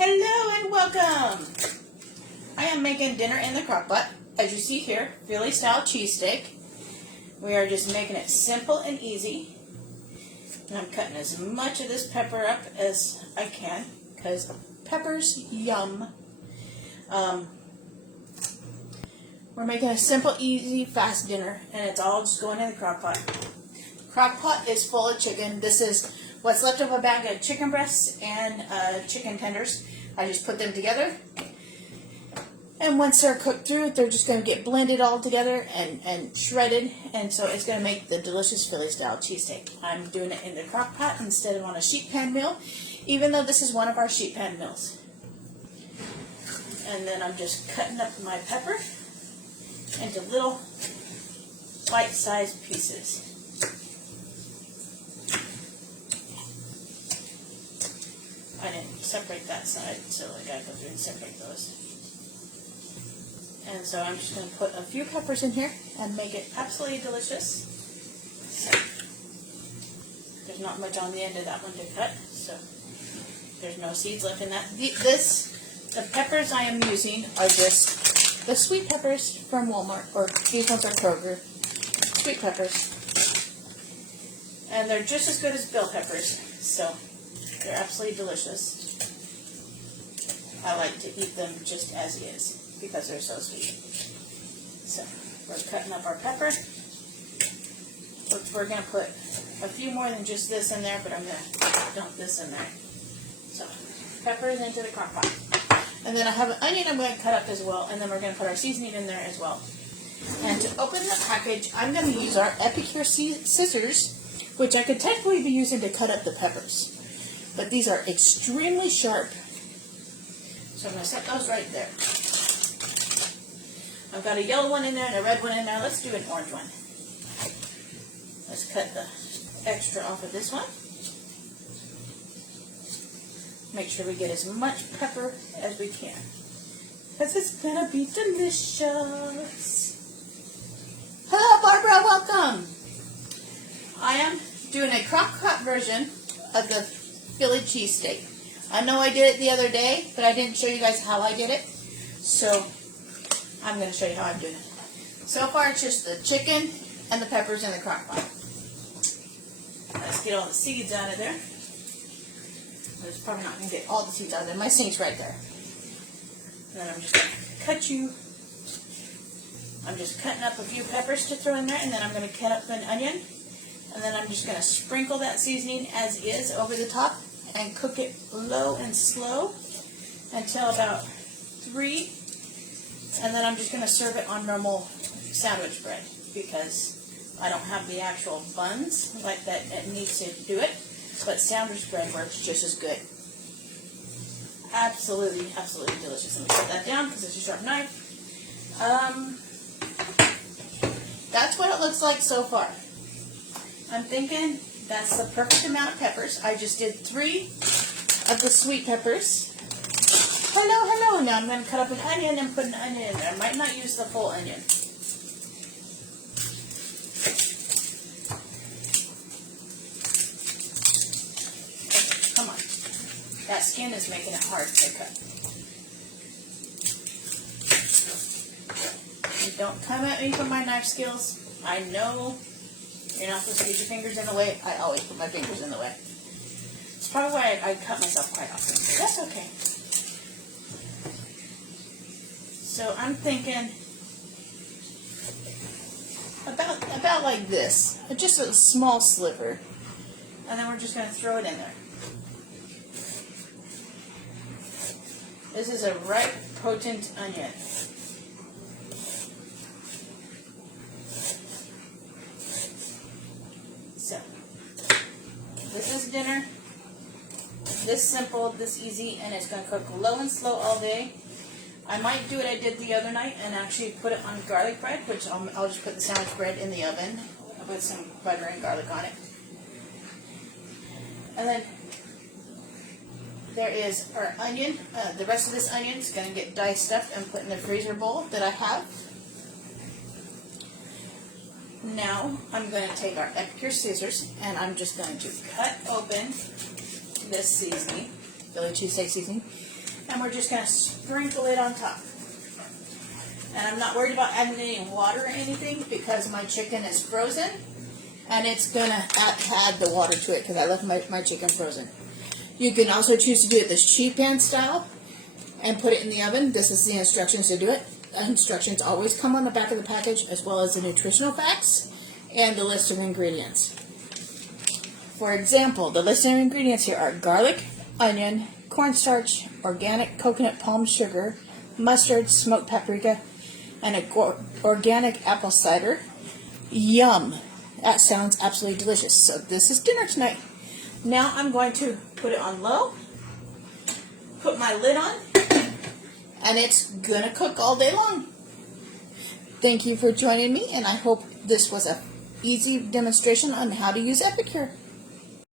Hello and welcome! I am making dinner in the crock pot. As you see here, Philly style cheesesteak. We are just making it simple and easy. And I'm cutting as much of this pepper up as I can because peppers, yum. We're making a simple, easy, fast dinner, and it's all just going in the crock pot. Crock pot is full of chicken. This is what's left of a bag of chicken breasts and chicken tenders. I just put them together. And once they're cooked through, they're just going to get blended all together and shredded. And so it's going to make the delicious Philly style cheesesteak. I'm doing it in the crock pot instead of on a sheet pan mill, even though this is one of our sheet pan mills. And then I'm just cutting up my pepper into little bite-sized pieces. I didn't separate that side, so I gotta go through and separate those. And so I'm just going to put a few peppers in here and make it absolutely delicious. So, there's not much on the end of that one to cut, so there's no seeds left in that. The peppers I am using are just the sweet peppers from Walmart, or these ones are Kroger. Sweet peppers. And they're just as good as bell peppers, so they're absolutely delicious. I like to eat them just as is because they're so sweet. So we're cutting up our pepper. We're going to put a few more than just this in there, but I'm going to dump this in there. So peppers into the crock pot. And then I have an onion I'm going to cut up as well, and then we're going to put our seasoning in there as well. And to open the package, I'm going to use our Epicure scissors, which I could technically be using to cut up the peppers. But these are extremely sharp. So I'm going to set those right there. I've got a yellow one in there and a red one in there. Let's do an orange one. Let's cut the extra off of this one. Make sure we get as much pepper as we can, because it's going to be delicious. Hello, Barbara. Welcome. I am doing a crock pot version of the Philly cheesesteak. I know I did it the other day, but I didn't show you guys how I did it. So I'm going to show you how I'm doing it. So far, it's just the chicken and the peppers in the crock pot. Let's get all the seeds out of there. There's probably not going to get all the seeds out of there. My sink's right there. And then I'm just going to cut you. I'm just cutting up a few peppers to throw in there, and then I'm going to cut up an onion. And then I'm just going to sprinkle that seasoning as is over the top and cook it low and slow until about 3. And then I'm just going to serve it on normal sandwich bread because I don't have the actual buns like that it needs to do it. But sandwich bread works just as good. Absolutely, absolutely delicious. Let me set that down because it's a sharp knife. That's what it looks like so far. I'm thinking that's the perfect amount of peppers. I just did 3 of the sweet peppers. Hello, hello. Now I'm going to cut up an onion and put an onion in there. I might not use the full onion. Okay, come on. That skin is making it hard to cut. And don't come at me for my knife skills. I know you're not supposed to get your fingers in the way. I always put my fingers in the way. It's probably why I cut myself quite often. But that's okay. So I'm thinking about like this. Just a small sliver. And then we're just going to throw it in there. This is a ripe, potent onion. So, this is dinner, this simple, this easy, and it's going to cook low and slow all day. I might do what I did the other night and actually put it on garlic bread, which I'll just put the sandwich bread in the oven with some butter and garlic on it. And then there is our onion. The rest of this onion is going to get diced up and put in the freezer bowl that I have. Now I'm going to take our Epicure scissors and I'm just going to cut open this seasoning, Philly cheesesteak seasoning. and we're just going to sprinkle it on top. And I'm not worried about adding any water or anything because my chicken is frozen, and it's going to add the water to it because I left my chicken frozen. You can also choose to do it this sheet pan style and put it in the oven. This is the instructions to do it. Instructions always come on the back of the package, as well as the nutritional facts and the list of ingredients. For example, the list of ingredients here are garlic, onion, cornstarch, organic coconut palm sugar, mustard, smoked paprika, and organic apple cider. Yum! That sounds absolutely delicious. So this is dinner tonight. Now I'm going to put it on low, put my lid on, and it's going to cook all day long. Thank you for joining me, and I hope this was an easy demonstration on how to use Epicure.